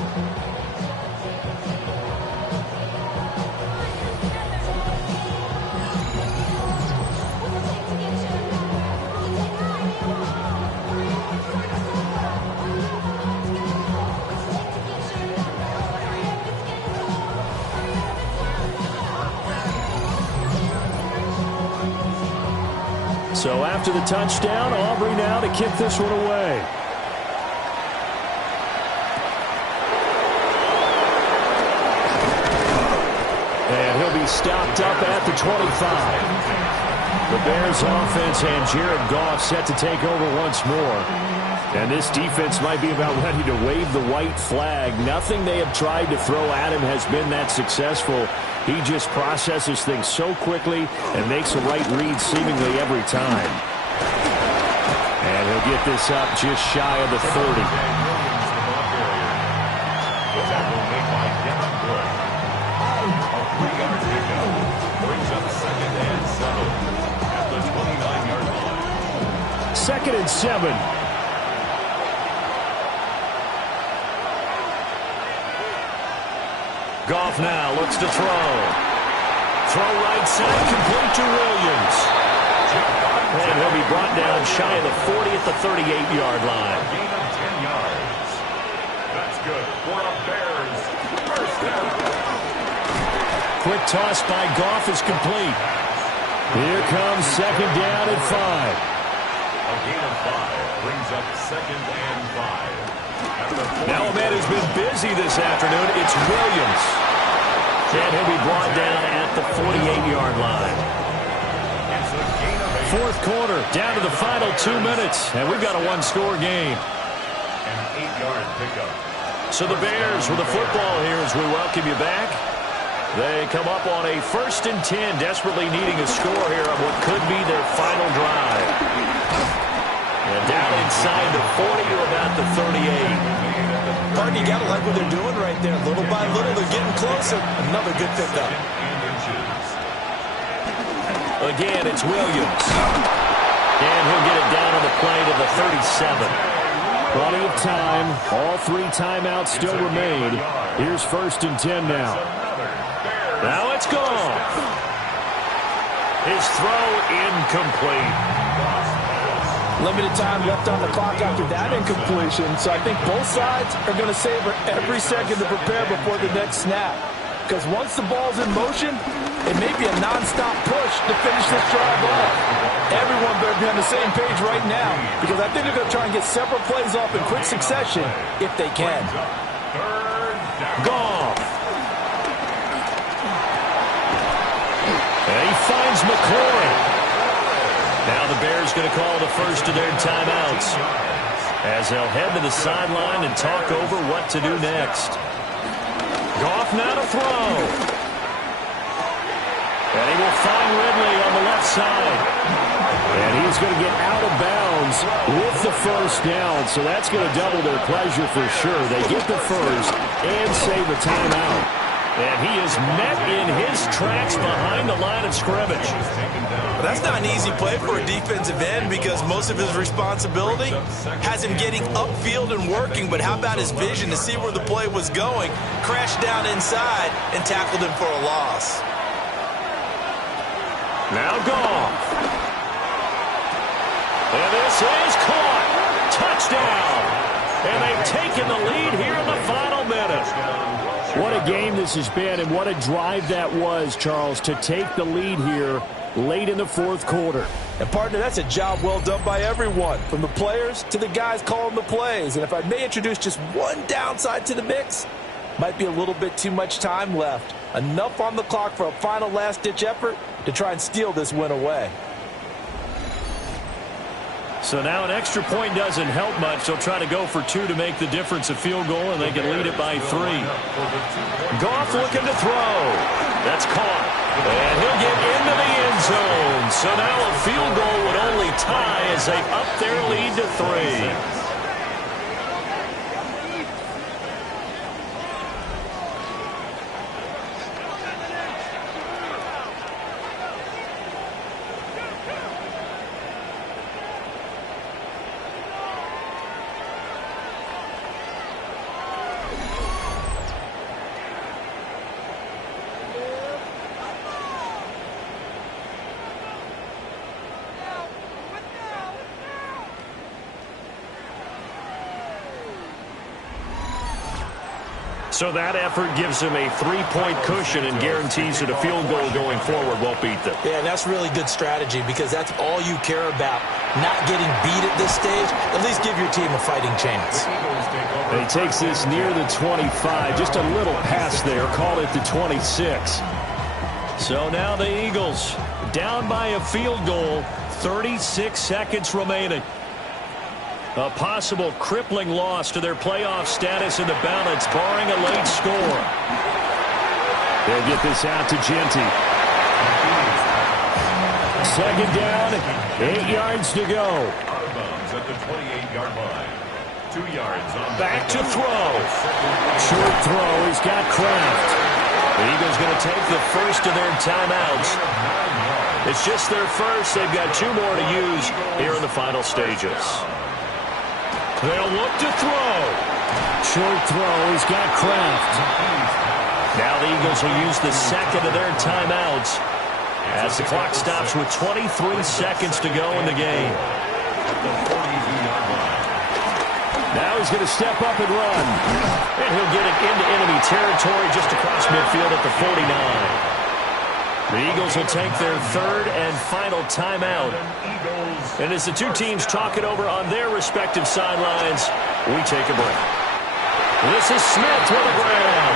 So after the touchdown, Aubrey now to kick this one away. And he'll be stopped up at the 25. The Bears offense and Jared Goff set to take over once more. And this defense might be about ready to wave the white flag. Nothing they have tried to throw at him has been that successful. He just processes things so quickly and makes a right read seemingly every time. And he'll get this up just shy of the 30. Second and 7. Goff now looks to throw. Throw right side, complete to Williams. And he'll be brought down shy of the 40 at the 38-yard line. Gain of 10 yards. That's good for the Bears. First down. Quick toss by Goff is complete. Here comes second down at 5. A gain of 5 brings up second and 5. Now a man has been busy this afternoon. It's Williams. And he'll be brought down at the 48-yard line. Fourth quarter, down to the final 2 minutes. And we've got a one-score game. An 8-yard pickup. So the Bears with the football here as we welcome you back. They come up on a 1st and 10, desperately needing a score here on what could be their final drive. And down inside the 40 or about the 38. Partner, you got to like what they're doing right there. Little by little, they're getting closer. Another good pickup. Again, it's Williams. And he'll get it down on the play to the 37. Plenty of time. All 3 timeouts still remain. Here's 1st and 10 now. Now it's gone. His throw incomplete. Limited time left on the clock after that incompletion, so I think both sides are going to savor every second to prepare before the next snap. Because once the ball's in motion, it may be a non-stop push to finish this drive off. Everyone better be on the same page right now, because I think they're going to try and get several plays off in quick succession if they can. Goff. And he finds McLaurin. Now the Bears going to call the first of their timeouts as they'll head to the sideline and talk over what to do next. Goff now to throw. And he will find Ridley on the left side. And he's going to get out of bounds with the first down, so that's going to double their pleasure for sure. They get the first and save a timeout. And he is met in his tracks behind the line of scrimmage. Well, that's not an easy play for a defensive end because most of his responsibility has him getting upfield and working. But how about his vision to see where the play was going, crashed down inside, and tackled him for a loss. Now Goff. And this is caught. Touchdown. And they've taken the lead here in the final minute. What a game this has been, and what a drive that was, Charles, to take the lead here late in the 4th quarter. And, partner, that's a job well done by everyone, from the players to the guys calling the plays. And if I may introduce just one downside to the mix, might be a little bit too much time left. Enough on the clock for a final last-ditch effort to try and steal this win away. So now an extra point doesn't help much. They'll try to go for 2 to make the difference a field goal, and they can lead it by 3. Goff looking to throw. That's caught. And he'll get into the end zone. So now a field goal would only tie as they up their lead to 3. So that effort gives them a 3-point cushion and guarantees that a field goal going forward won't beat them. Yeah, and that's really good strategy because that's all you care about. Not getting beat at this stage, at least give your team a fighting chance. And he takes this near the 25. Just a little pass there. Call it the 26. So now the Eagles down by a field goal. 36 seconds remaining. A possible crippling loss to their playoff status in the balance, barring a late score. They'll get this out to Genty. 2nd down, 8 yards to go. Out of bounds at the 28-yard line. 2 yards on back to throw. Short throw. He's got Kraft. The Eagles going to take the first of their timeouts. It's just their first. They've got 2 more to use here in the final stages. They'll look to throw. Short throw. He's got Kraft. Now the Eagles will use the second of their timeouts as the clock stops with 23 seconds to go in the game. Now he's going to step up and run. And he'll get it into enemy territory just across midfield at the 49. The Eagles will take their 3rd and final timeout. And as the 2 teams talk it over on their respective sidelines, we take a break. This is Smith with a grab.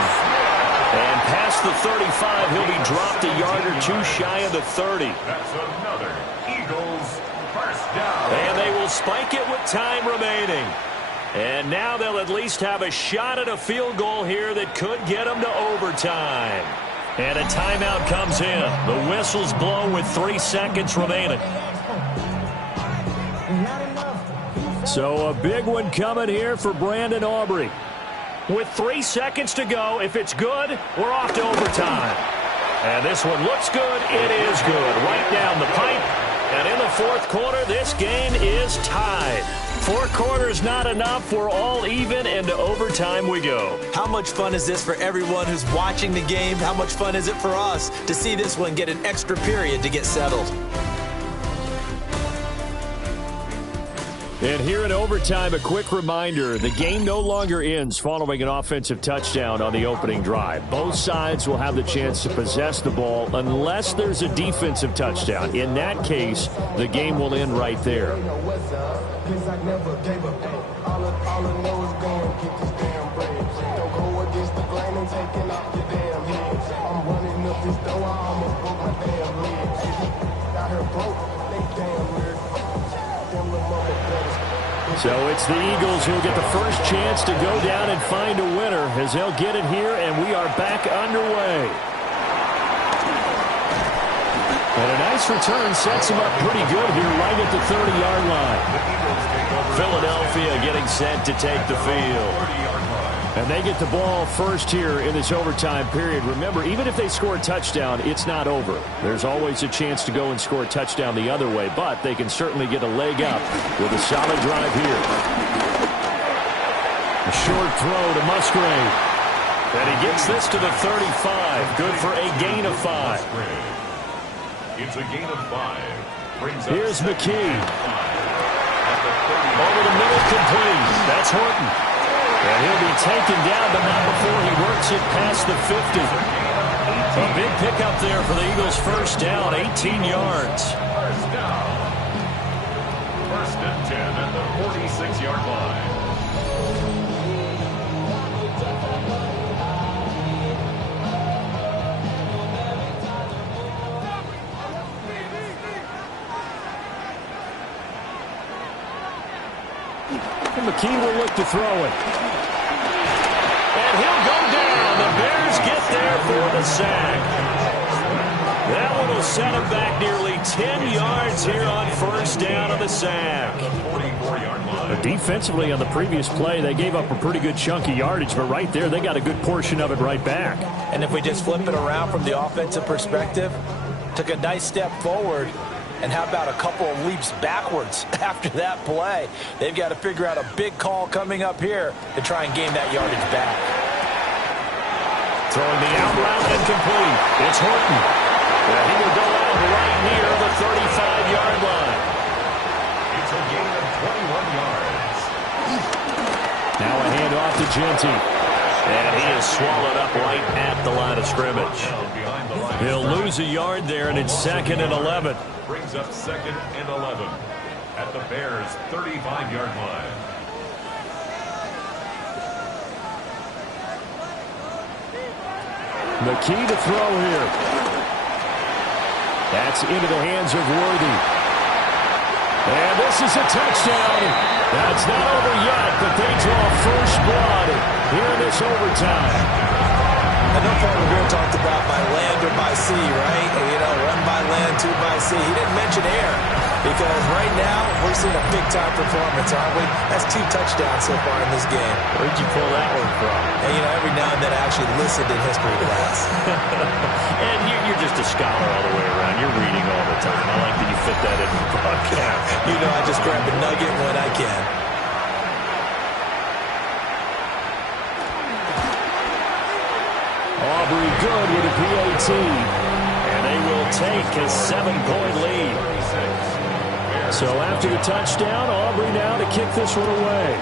And past the 35, he'll be dropped a yard or 2 shy of the 30. That's another Eagles first down. And they will spike it with time remaining. And now they'll at least have a shot at a field goal here that could get them to overtime. And a timeout comes in. The whistle's blown with 3 seconds remaining. So a big one coming here for Brandon Aubrey. with 3 seconds to go. If it's good, we're off to overtime. And this one looks good. It is good. Right down the pipe. And in the fourth quarter, this game is tied. 4 quarters not enough. We're all even, and to overtime we go. How much fun is this for everyone who's watching the game? How much fun is it for us to see this one get an extra period to get settled? And here in overtime, a quick reminder, the game no longer ends following an offensive touchdown on the opening drive. Both sides will have the chance to possess the ball unless there's a defensive touchdown. In that case, the game will end right there. So it's the Eagles who will get the first chance to go down and find a winner as they'll get it here, and we are back underway. And a nice return sets him up pretty good here right at the 30-yard line. Philadelphia getting set to take the field. And they get the ball first here in this overtime period. Remember, even if they score a touchdown, it's not over. There's always a chance to go and score a touchdown the other way, but they can certainly get a leg up with a solid drive here. A short throw to Musgrave. And he gets this to the 35. Good for a gain of 5. It's a gain of 5. Here's McKee. Over the middle, complete. That's Horton. And he'll be taken down, but not before he works it past the 50. A big pickup there for the Eagles' first down, 18 yards. First down. First and 10 at the 46-yard line. And McKee will look to throw it. And he'll go down. The Bears get there for the sack. That one will set him back nearly 10 yards here on first down on the sack. But defensively on the previous play, they gave up a pretty good chunk of yardage, but right there they got a good portion of it right back. And if we just flip it around from the offensive perspective, took a nice step forward, and how about a couple of leaps backwards after that play? They've got to figure out a big call coming up here to try and gain that yardage back. Throwing the out route and complete. It's Horton. And he will go out right near the 35-yard line. It's a gain of 21 yards. Now a handoff to Genty. And he is swallowed up right at the line of scrimmage. He'll lose a yard there, and it's 2nd and 11. Brings up 2nd and 11 at the Bears' 35-yard line. McKee to throw here. That's into the hands of Worthy. And this is a touchdown. That's not over yet, but they draw first blood here in this overtime. I know Paul Revere talked about by land or by sea, right? You know, 1 by land, 2 by sea. He didn't mention air because right now we're seeing a big-time performance, aren't we? That's 2 touchdowns so far in this game. Where'd you pull that one from? And, you know, every now and then I actually listened in history class. And you're just a scholar all the way around. You're reading all the time. I like that you fit that in the broadcast. You know, I just grab a nugget when I can. Aubrey good with a PAT. And they will take a 7-point lead. So after the touchdown, Aubrey now to kick this one away.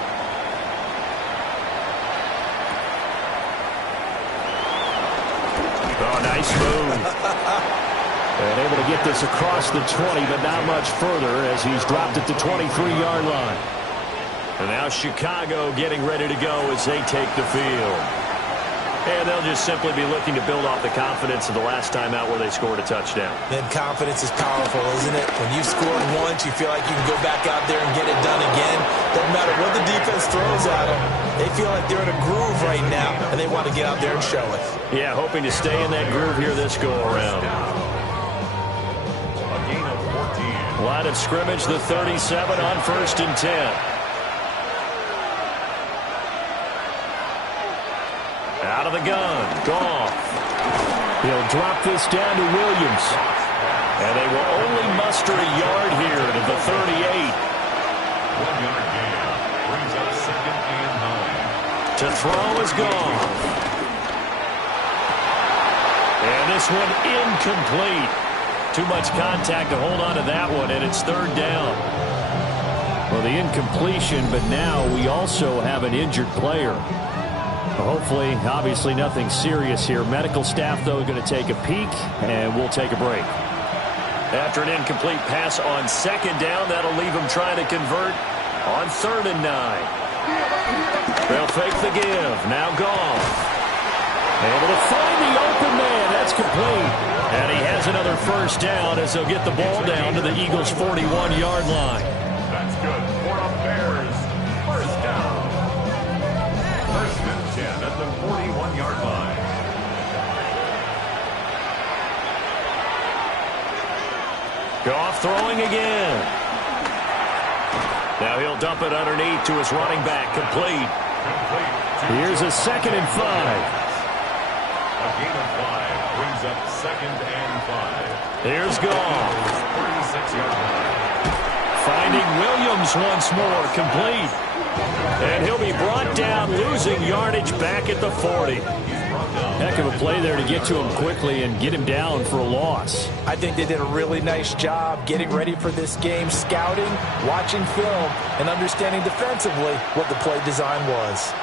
Oh, nice move. And able to get this across the 20, but not much further as he's dropped at the 23-yard line. And now Chicago getting ready to go as they take the field. And they'll just simply be looking to build off the confidence of the last time out where they scored a touchdown. Then confidence is powerful, isn't it? When you've scored once, you feel like you can go back out there and get it done again. Doesn't matter what the defense throws at them. They feel like they're in a groove right now, and they want to get out there and show it. Yeah, hoping to stay in that groove here this go-around. A gain of 14. Line of scrimmage, the 37 on 1st and 10. Out of the gun, Goff. He'll drop this down to Williams. And they will only muster a yard here to the 38. 1 yard gain. Brings up 2nd and 9. To throw is Goff. And this one incomplete. Too much contact to hold on to that one, and it's 3rd down. Well, the incompletion, but now we also have an injured player. Hopefully, obviously nothing serious here. Medical staff, though, going to take a peek, and we'll take a break. After an incomplete pass on 2nd down, that'll leave them trying to convert on 3rd and 9. They'll fake the give. Now Goff. Able to find the open man. That's complete. And he has another 1st down as they'll get the ball down to the Eagles' 41-yard line. That's good for the Bears. 1st down. 1st and 10 at the 41-yard line. Goff throwing again. Now he'll dump it underneath to his running back. Complete. Here's a 2nd and 5. A gain of 5 brings up 2nd and 5. Here's Goff. 36-yard line. Finding Williams once more. Complete. And he'll be brought down, losing yardage back at the 40. Heck of a play there to get to him quickly and get him down for a loss. I think they did a really nice job getting ready for this game, scouting, watching film, and understanding defensively what the play design was.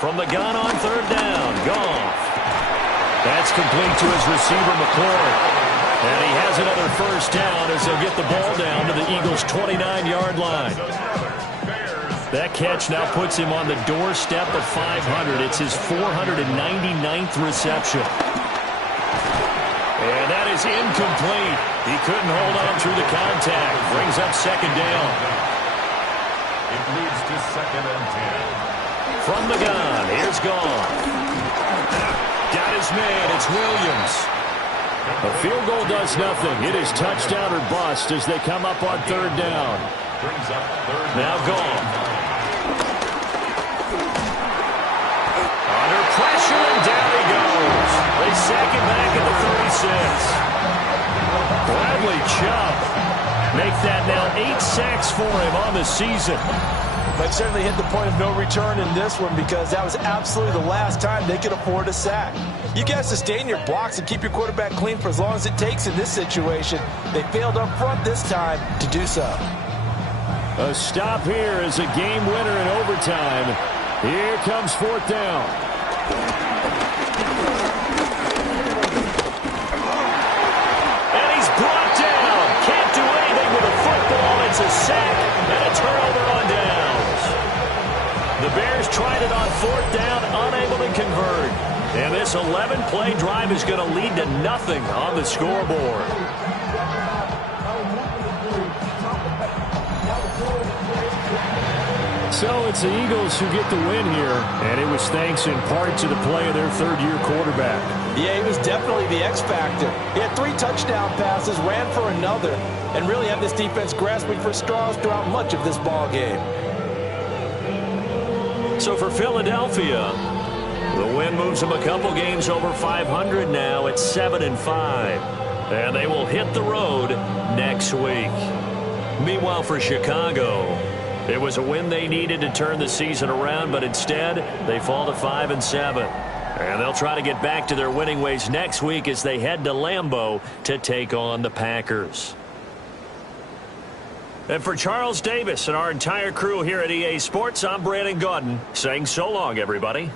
From the gun on 3rd down, Goff. That's complete to his receiver, McLaurin. And he has another 1st down as they'll get the ball down to the Eagles' 29-yard line. That catch now puts him on the doorstep of 500. It's his 499th reception. And that is incomplete. He couldn't hold on through the contact. Brings up 2nd down. It leads to 2nd and 10. From the gun, here's Goff. Got his man, it's Williams. A field goal does nothing. It is touchdown or bust as they come up on 3rd down. Brings up 3rd. Now Goff. Under pressure, and down he goes. They sack him back at the 36. Bradley Chubb make that now 8 sacks for him on the season. But certainly hit the point of no return in this one because that was absolutely the last time they could afford a sack. You got to sustain your blocks and keep your quarterback clean for as long as it takes in this situation. They failed up front this time to do so. A stop here is a game winner in overtime. Here comes 4th down. And he's brought down. Can't do anything with a football. It's a sack and a turnover on downs. The Bears tried it on 4th down, unable to convert. And this 11-play drive is going to lead to nothing on the scoreboard. So it's the Eagles who get the win here, and it was thanks in part to the play of their 3rd-year quarterback. Yeah, he was definitely the X factor. He had 3 touchdown passes, ran for another, and really had this defense grasping for straws throughout much of this ball game. So for Philadelphia, the win moves them a couple games over 500 now at 7-5. And they will hit the road next week. Meanwhile, for Chicago, it was a win they needed to turn the season around, but instead they fall to 5-7. And they'll try to get back to their winning ways next week as they head to Lambeau to take on the Packers. And for Charles Davis and our entire crew here at EA Sports, I'm Brandon Gaudin saying so long, everybody.